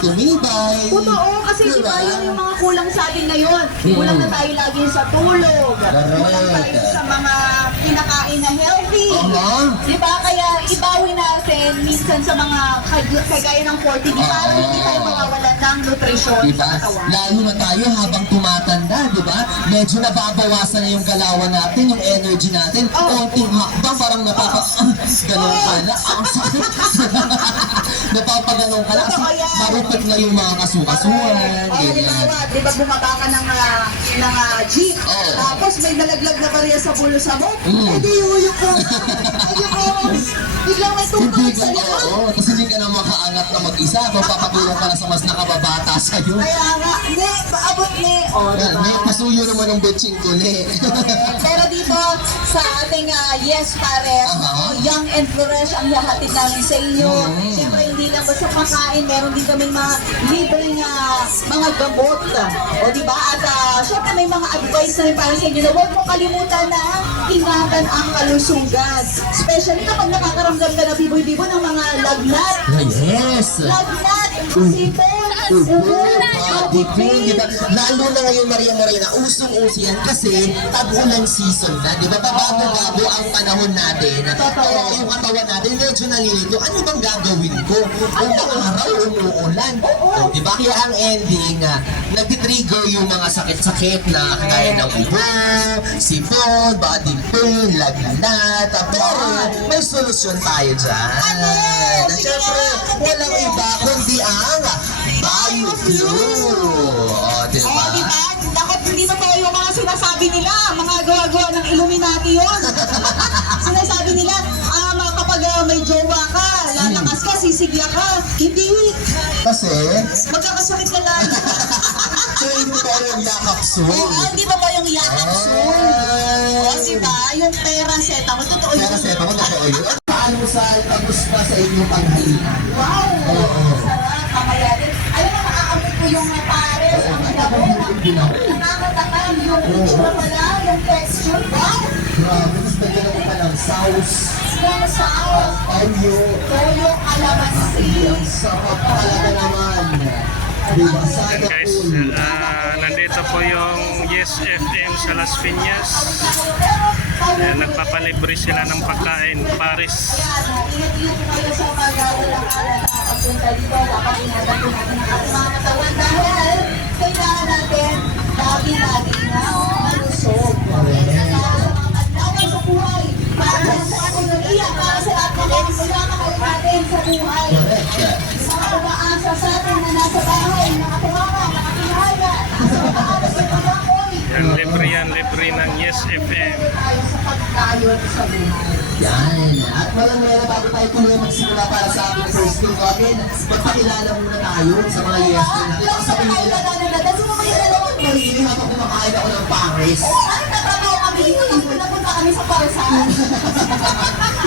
tumibay. Totoo, kasi di ba yun yung mga kulang sa atin ngayon. Kulang na tayo lagi sa tulog. Kulang tayo sa mga kinakain na healthy. Di ba? Kaya ibawi natin minsan sa mga kagaya ng 40, di para hindi tayo mawawalan ng nutrisyon Diba? sa katawan. Lalo na tayo habang tumatanda, di ba? Medyo nababawasan na yung galawan natin, yung energy natin. Konting hakbang, parang ganun ka na. Ang sakit. Napapaganon ka na kasi marupit na yung mga kasukasuan. Halimbawa, di ba bumaba ka ng jeep, tapos may nalaglag na barya sa bulsa mo, hindi uyok ko. Ayok ko. Biglang may tungkol sa likod. Oo, tapos hindi ka na makaangat na mag-isa. Papapatulong ka na sa mas nakababata sa'yo. Kaya nga, paabot ni. May pasuyo naman ng betching ko, Pero dito, sa ating Yes Pares, young and fresh ang yahatid namin sa inyo. Siyempre, hindi lang basta pagkain, meron din kaming mga libreng mga gamot. O diba? At siyempre, may mga advice na rin para sa inyo na huwag mo kalimutan na ingatan ang kalusugan. Especially kapag nakakaramdam ka na biboy-bibo ng mga lagnat. Yes! Lagnat, sipon, Body pain, diba? Lalo na ngayon, Maria Morena, usong-uso yan kasi tag-ulan season na, di ba? Bago-bago ang panahon natin. Kaya yung katawan natin, medyo nalilito. Ano bang gagawin ko? Kung araw, umuulan. O, di ba? Kaya ang ending, nag-trigger yung mga sakit-sakit na kaya ng ubo, sipon, body pain, lagnat. Pero may solusyon tayo dyan. Na syempre, walang iba kundi ang BioFlu. O, diba? Diba? Dapat hindi na tayo yung mga sinasabi nila, mga gawa-gawa ng Illuminati yun. Sinasabi nila, kapag may jowa ka, lalakas ka, sisigla ka. Hindi. Kasi, Magkakasakit ka lang. so hindi pa yung yakapsul. Hindi ba ba yung yakapsul? O, diba? Yung paracetamol, totoo yun. Paracetamol, totoo yun. Paano sa tapos pa sa inyong panghalian? Wow! Sarap, kamayanin. Alam mo, nakaamoy ko yung pares, ang gabo. Nakakatakam yung itsura pala, yung texture. Wow! Grabe, mas nagkaroon ko pa ng sauce. Yung sauce. Toyo kalamansi. Ang sarap talaga naman. Diba? Ayan guys, nandito po yung Yes FM sa Las Piñas. Ayan, nagpapalibre sila ng pagkain, Paris. Ingat-ingat po kayo sa pag-walang alat na pagpunta dito. Dapat ingatan po natin ang ating mga katawan dahil kailangan natin lagi-lagi na malusog. Para sa buhay, para sa ating iyan, para sa lahat ng mga kailangan natin sa buhay. Mga umaasa sa atin na nasa bahay, mga tumama, mga kinahaya, sa mga alas ng pagkakoy. Yan, libre ng Yes FM. Tayo sa pagkayod sa buhay. Yan. At walang wala bago tayo tuloy magsimula para sa ating first thing natin. Magpakilala muna tayo sa mga yes natin. Ang sabi nila, hindi habang kumakain ako ng Paris. Ay, nagkakaw kami dito. Napunta kami sa Parasan. Hindi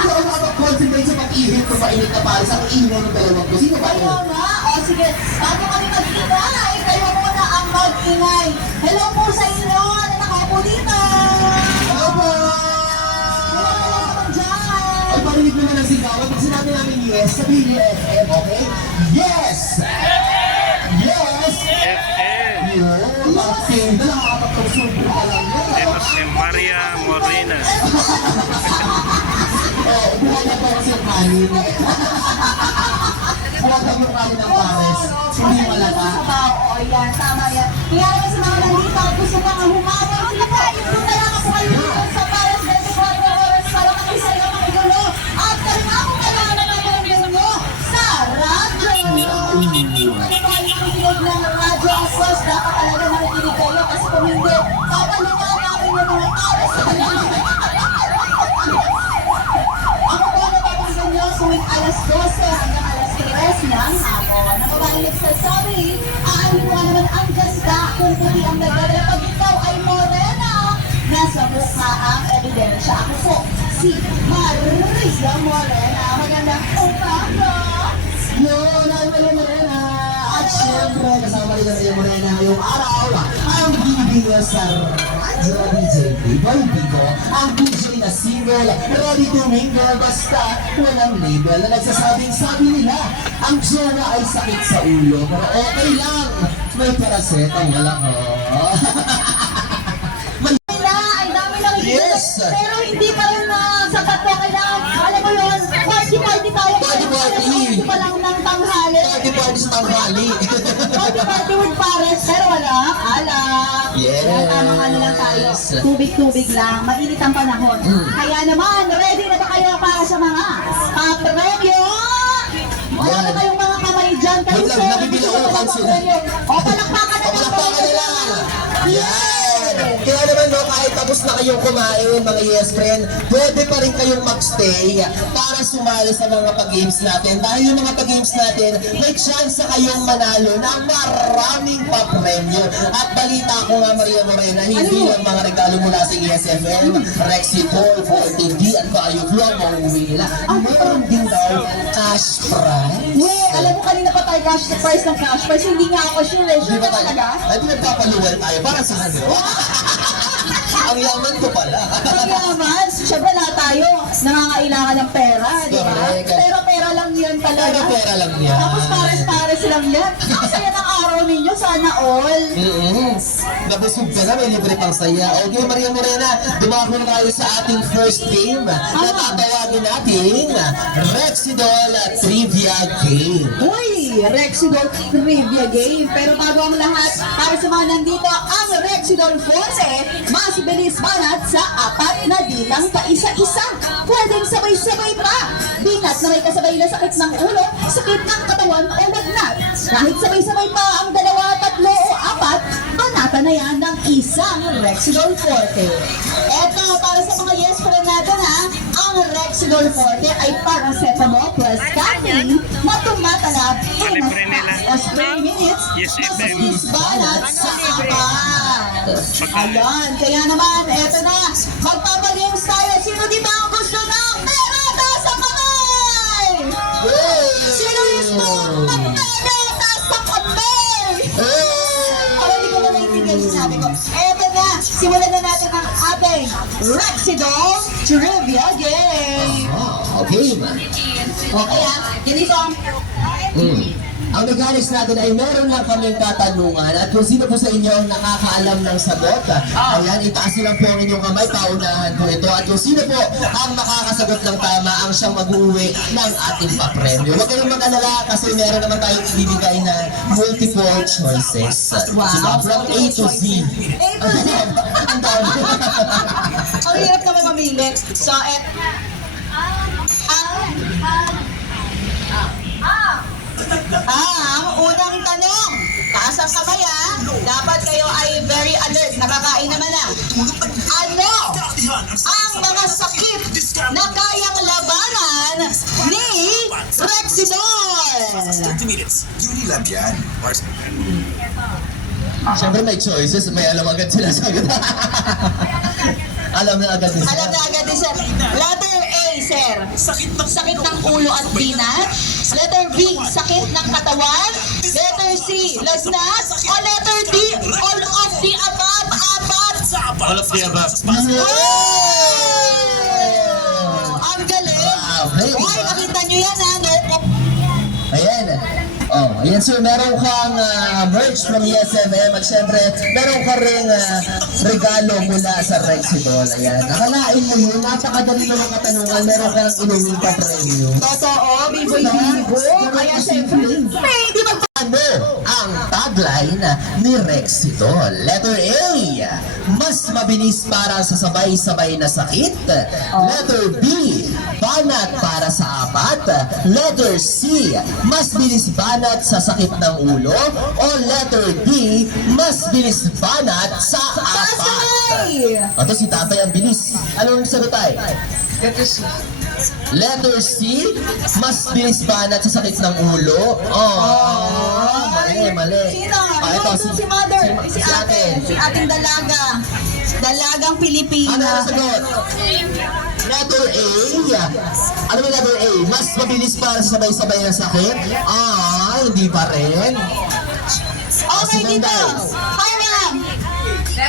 ako makapag-concentrate sa pag-ihip ko mainit na Paris. Ang ingay ng dalawang ko. Sino ba yun? Ayaw nga. O sige, bago kami magkita, ay kayo muna ang mag-ingay. Hello po sa inyo na nakaupo dito. Hello po! Hello naman dyan. Ay, parinig naman ang sigawan. Pag sinabi namin yes, sabihin niyo FM, okay? Yes! Yes! FM. Yun, pag-ting, nakakapagpagsubo ka lang yun. Ito si Maria Morena. Oh, buhay na po kasi yung kanin. Buhay na yung kanin ng Paris. Hindi malaka. O yan, tama yan. Kaya naman sa mga nandito, gusto mga humabang sila po. Punta lang ako kayo dito sa Paris 24 oras para makisaya makigulo. At kalma ako kailangan na naman nyo sa radyo. Ano ba yung makikinig ng radyo? Of course, dapat talaga makikinig kayo kasi kung hindi, papalitan namin yung mga Paris. Ako po napapagdan nyo suwing alas 12 hanggang alas 3 ng hapon. Napapahilig sa sorry, aanin mo naman ang ganda kung puti ang nagdadala pag ikaw ay morena. Nasa mukha ang ebidensya. Ako po, si Maria Morena. Magandang umaga. Yun, ay Maria Morena. At syempre, kasama rin ang Maria Morena ngayong araw. Ang bibig sa radyo. Johnny JP, Boy Bigo, ang DJ na single, ready to mingle, basta walang label na nagsasabing sabi nila, ang jowa ay sakit sa ulo, pero okay lang, may paracetamol ako. Ay dami lang Yes. pero hindi pa rin sapat na kailangan. Alam mo yun, party tayo. Party. pa lang ng tanghali. Party sa tanghali. Party with Pares, pero wala alak. Yes. Kaya tamang ano lang tayo. Tubig lang. Mainit ang panahon. Kaya naman, ready na ba kayo para sa mga premyo? Wala na kayong mga kamay dyan. Kayo Wait lang, sir, nabibilaukan gusto ko sila. mag-premyo. O, palakpakan na lang. Palakpakan nila. Yan. Kaya naman no, kahit tapos na kayong kumain, mga yes friend, pwede pa rin kayong magstay para sumali sa mga pag-games natin. Dahil yung mga pag-games natin, may chance na kayong manalo ng maraming pa-premyo. At balita ko nga, Maria Morena, hindi lang mga regalo mula sa ESFM, Rexy Paul, 14D, at Bayou Vlog, mauwi nila. Meron din daw cash prize. Alam mo kanina pa tayo cash price ng cash price. Hindi nga ako sure. Di ba tayo? Ay, pinagpapaluwal tayo para sa ano? Ang yaman ko pala. Pagyaman, syempre lahat tayo nangangailangan ng pera, di ba? Correct. Pero pera lang yan talaga. Pera lang yan. Tapos pares-pares lang yan. Ang saya ng araw ninyo, sana all. Nabusog ka na, may libre pang saya. Okay, Maria Morena, dumako na tayo sa ating first game na tatawagin natin Rexidol Trivia Game. Uy, Rexidol Trivia Game. Pero bago ang lahat, para sa mga nandito, ang Rexidol Force, mas bilis banat sa 4 na dinang paisa-isa. Pwedeng sabay-sabay pa. Binat na may kasabay na sakit ng ulo, sakit ng katawan o lagnat. Kahit sabay-sabay pa ang 2, 3 o 4, banata na yan ng isang Rexidol Forte. Eto, para sa mga yes friend natin ha, ang Rexidol Forte ay paracetamol plus caffeine na tumatalab in Libre nila. as 20 minutes. Yes, mas FM. bilis banat sa 4. Ayan, kaya naman, eto na, magpapagames tayo. Sino di ba ang gusto ng pera? Taas ang kamay! Sino mismo ang pera? Taas ang kamay! Parang hindi ko na naiintindihan yung sinabi ko. Eto na, simulan na natin ang ating Rexidol Trivia Game. Okay, Okay ha, ganito ang Ang mechanics natin ay meron lang kaming katanungan at kung sino po sa inyo ang nakakaalam ng sagot, ayan, itaas nyo lang po ang inyong kamay, paunahan po ito. At kung sino po ang makakasagot ng tama, ang siyang mag-uwi ng ating papremyo. Huwag kayong mag-alala kasi meron naman tayong ibibigay na multiple choices. Wow. Diba? From A to Z. Ang dami. Ang hirap naman mamili. So, ang unang tanong, taas ang kamay ha, dapat kayo ay very alert, nakakain naman na. Ano ang mga sakit na kayang labanan ni Rexidol? 30 minutes. Yuri lang yan. Siyempre may choices, may alam agad sila sagot. Alam na agad din sila. Alam na agad din sir. Letter A, sir. Sakit ng ulo at binat. Letter B, sakit ng katawan. Letter C, lagnat. O letter D, all of the above, apat. All of the above. Ang galing. Wow, Hoy, nakita nyo yan ha, no? Ayan. Oh, ayan sir, meron kang merch from ESFM at syempre, meron ka ring regalo mula sa Rexidol. Ayan. Nakalain mo yun, napakadali naman katanungan, meron kang inuwing pa premyo. Totoo, biboy-bibo. Kaya syempre, hindi Ano ang tagline ni Rexidol? Letter A, mas mabilis para sa sabay-sabay na sakit. Letter B, banat para sa 4. Letter C, mas bilis banat sa sakit ng ulo. O letter D, mas bilis banat sa 4. Pasay! Ito si tatay ang bilis. Anong sagot tayo? Letter C, mas bilis banat sa sakit ng ulo. Mali. Sino? Ito, Si mother, si ate, si ating dalaga. Dalagang Pilipina. Ano ang sagot? Letter A. Ano ba letter A? Mas mabilis para sa sabay-sabay na sakit? Hindi pa rin. Okay, dito. Hi, ma'am.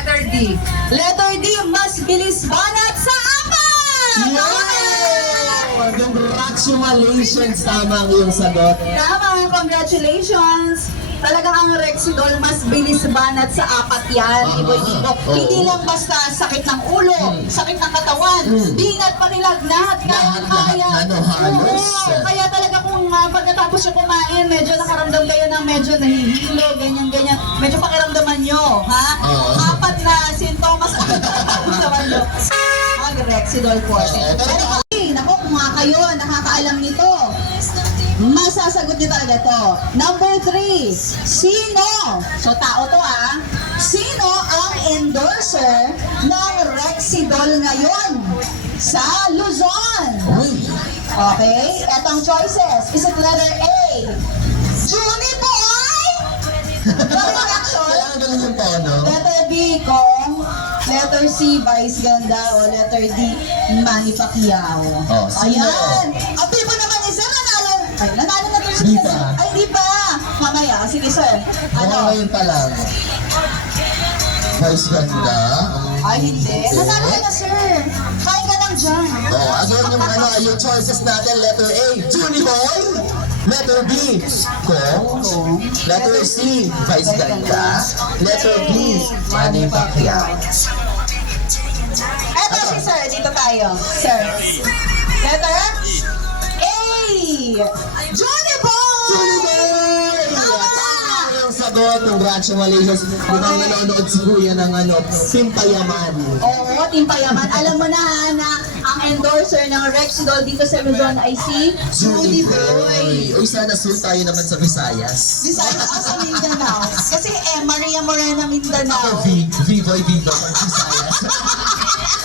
Letter D. Letter D, mas bilis banat sa apat! Wow! Congratulations! Tama ang iyong sagot. Tama, congratulations! Talagang ang Rexidol, mas bilis banat sa apat yan, Iboy Dibo. Oo. Hindi lang basta sakit ng ulo, sakit ng katawan, binat pa nilagnat, kaya. Halos. Oo, kaya talaga kung pagkatapos nyo kumain, medyo nakaramdam kayo ng medyo nahihilo, ganyan. Medyo pakiramdaman nyo, ha? Oo. Apat na sintomas ang nakaramdaman nyo. Ang Rexidol po. Naku, kung nga kayo, nakakaalam nito. Masasagot niyo talaga to. Number 3, sino? So tao to Sino ang endorser ng Rexidol ngayon sa Luzon? Uy! Okay, etong choices. Is it letter A? Junie Boy! Ano reaction? Kailangan ganun yung tono. Letter B, Kong. Letter C, Vice Ganda. O letter D, Manny Pacquiao. Oh, sino? Ayan. Ang tipo naman ni Sir, nanalo. Ay, nanalo na to siya. Di pa. Ay, di pa. Mamaya. Sige, Sir. Ano Ano? ngayon pa lang? Vice ganda. Ay, hindi. Nanalo ka na, Sir. Kain ka lang dyan. Oh, again yung choices natin, letter A, Junie Boy. Letter B, Kong. Letter C, Vice Ganda. Letter D, Manny Pacquiao. Eto si Sir. Dito tayo. Sir. Letter A. Johnny Boy! Junie Boy! Tama yung sagot. Congratulations. Mukhang nanonood si Kuya ng Simpayaman. Oo, Timpayaman. Alam mo na na ang endorser ng Rexidol dito sa Luzon ay si Judy Boy. Uy, sana soon tayo naman sa Visayas. Visayas ako sa Mindanao. Kasi Maria Morena Mindanao. V-Boy, Visayas.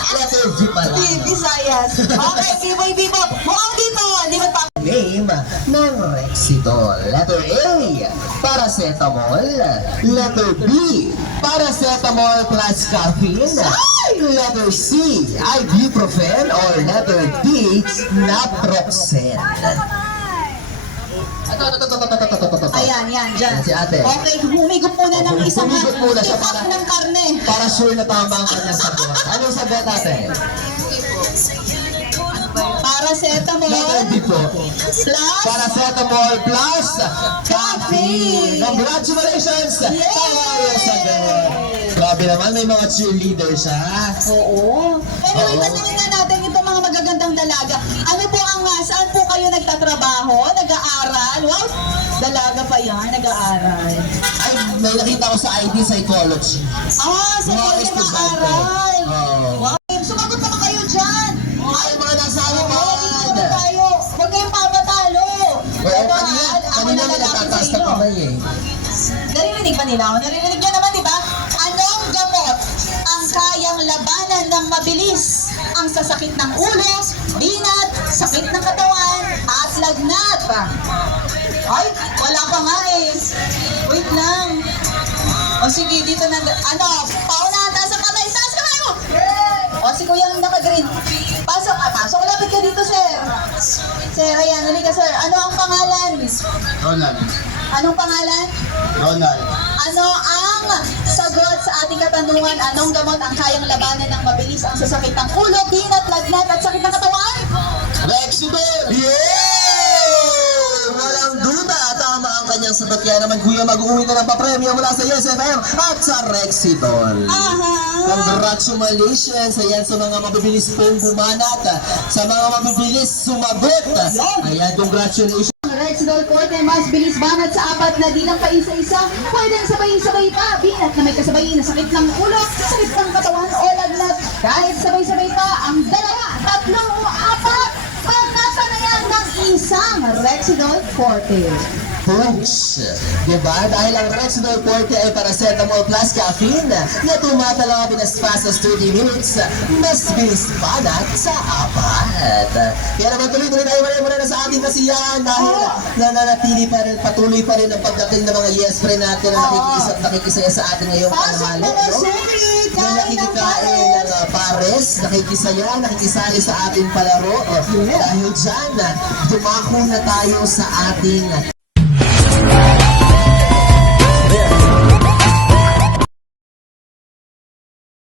Letter V pala. Visayas. Okay, B-Boy, B-Boy. Mukhang dito. Hindi mo pa. Name ng Rexidol. Letter A, paracetamol. Letter B, paracetamol plus caffeine. Letter C, ibuprofen. Or letter D, naproxen. Ayan, yan, dyan. Si ate. Okay, humigop muna ng isang Humigop muna siya ipak para- ng karne. Para sure na tama ang kanyang sagot. Anong sagot ate? Paracetamol Letter B po. plus Paracetamol plus caffeine. Congratulations! Yay! Tama yung sagot. Grabe naman, may mga cheerleaders ha. Oo. Pero Oo. itanungin na natin itong mga magagandang dalaga. Ano po ang, saan po kayo nagtatrabaho? Nag-aaral? Wow, dalaga pa yan, nag-aaral. Ay, may nakita ko sa ID Psychology. Sa Mga mga estudyante. nag-aaral. Oo. Wow, sumagot naman kayo dyan. Ay, mga nasa Oo, iPad. dito na tayo. Huwag kayong papatalo. Oo, Ito, kanina may natataas na kamay eh. Naririnig ba nila? Naririnig nyo naman, di ba? Anong gamot ang kayang labanan ng mabilis ang sasakit ng ulo, binat, sakit ng katawan, at lagnat? Ay, wala pa nga eh. Wait lang. O sige, dito na, paunahan, taas ang kamay, taas kamay mo! O si Kuya ang naka-green. Pasok, pasok, lapit ka dito, sir. Sir, ayan, halika sir. Ano ang pangalan? Ronald. Anong pangalan? Ronald. Ano ang sagot sa ating katanungan? Anong gamot ang kayang labanan ng mabilis ang sasakit ng ulo, binat, lagnat at sakit ng katawan? Rexidol! Yeah! Walang duda, tama ang kanyang sagot. Kaya naman kuya, mag-uwi na ng papremyo mula sa Yes FM at sa Rexidol. Aha! Congratulations! Ayan sa mga mabibilis pong bumanat, sa mga mabibilis sumagot. Ayan, congratulations! Rexidol Forte, mas bilis banat sa apat na di lang pa isa-isa. Pwedeng sabay-sabay pa. Binat na may kasabay na sakit ng ulo, sakit ng katawan o lagnat. Kahit sabay-sabay pa ang dalawa, tatlong o apat. Pagkasa na yan ng isang Rexidol Forte. Push! Diba? Dahil ang Rexidol Forte ay paracetamol plus caffeine na tumatalabin as fast as 30 minutes, mas bilis banat sa apat. Kaya naman tuloy-tuloy tayo muna sa ating kasiyahan dahil nananatili pa rin, patuloy pa rin ang pagdating ng mga yes friend natin na nakikisa at nakikisaya sa atin ngayong Pasok panghalo. na No? Suri! Yung Kain ng nakikikain ng pares, nakikisaya, nakikisali sa ating palaro. Dahil dyan, dumako na tayo sa ating